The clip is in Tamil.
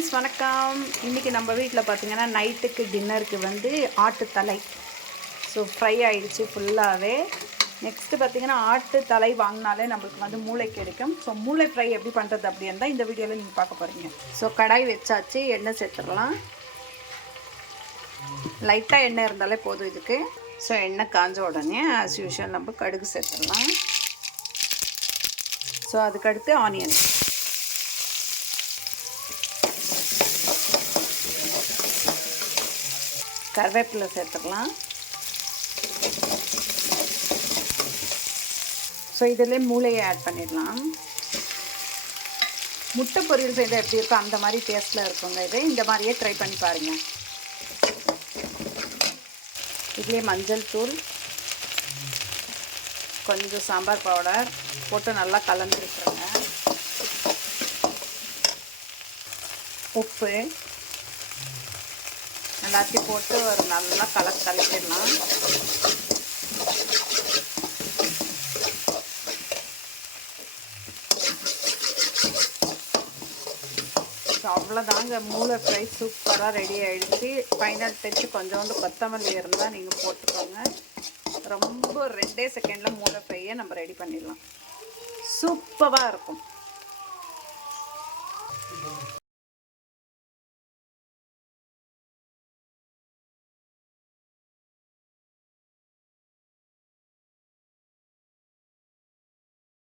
ஃப்ரெண்ட்ஸ் வணக்கம். இன்றைக்கி நம்ம வீட்டில் பார்த்திங்கன்னா நைட்டுக்கு டின்னருக்கு வந்து ஆட்டுத்தலை. ஸோ ஃப்ரை ஆகிடுச்சு ஃபுல்லாகவே நெக்ஸ்ட்டு பார்த்தீங்கன்னா ஆட்டு தலை வாங்கினாலே நம்மளுக்கு வந்து மூளை கிடைக்கும். ஸோ மூளை ஃப்ரை எப்படி பண்ணுறது அப்படின்னு தான் இந்த வீடியோவில் நீங்கள் பார்க்க போகிறீங்க ஸோ கடாய் வச்சாச்சு எண்ணெய் சேர்த்துடலாம். லைட்டாக எண்ணெய் இருந்தாலே போதும் இதுக்கு. ஸோ எண்ணெய் காஞ்ச உடனே ஆஸ் யூஷுவல் நம்ம கடுகு சேர்த்துடலாம். ஸோ அதுக்கடுத்து ஆனியன் கருவேப்பிலை சேர்த்துக்கலாம். ஸோ இதிலே மூளையை ஆட் பண்ணிடலாம். முட்டை பொரியல் செய்தால் எப்படி இருக்கோ அந்த மாதிரி டேஸ்ட்டில் இருக்குங்க இது. இந்த மாதிரியே ட்ரை பண்ணி பாருங்கள் இதுலேயே மஞ்சள் தூள் கொஞ்சம் சாம்பார் பவுடர் போட்டு நல்லா கலந்துருக்குறேங்க உப்பு எல்லாத்தையும் போட்டு ஒரு நல்லா கல கலக்கிடலாம். அவ்வளோதாங்க. மூளை ஃப்ரை சூப்பராக ரெடி ஆகிடுச்சு ஃபைனல் டச்சு கொஞ்சோண்டு கொத்தமல்லி இருந்தால் நீங்கள் போட்டுக்கோங்க. ரொம்ப ரெண்டே செகண்டில் மூளை ஃப்ரையை நம்ம ரெடி பண்ணிடலாம். சூப்பராக இருக்கும்.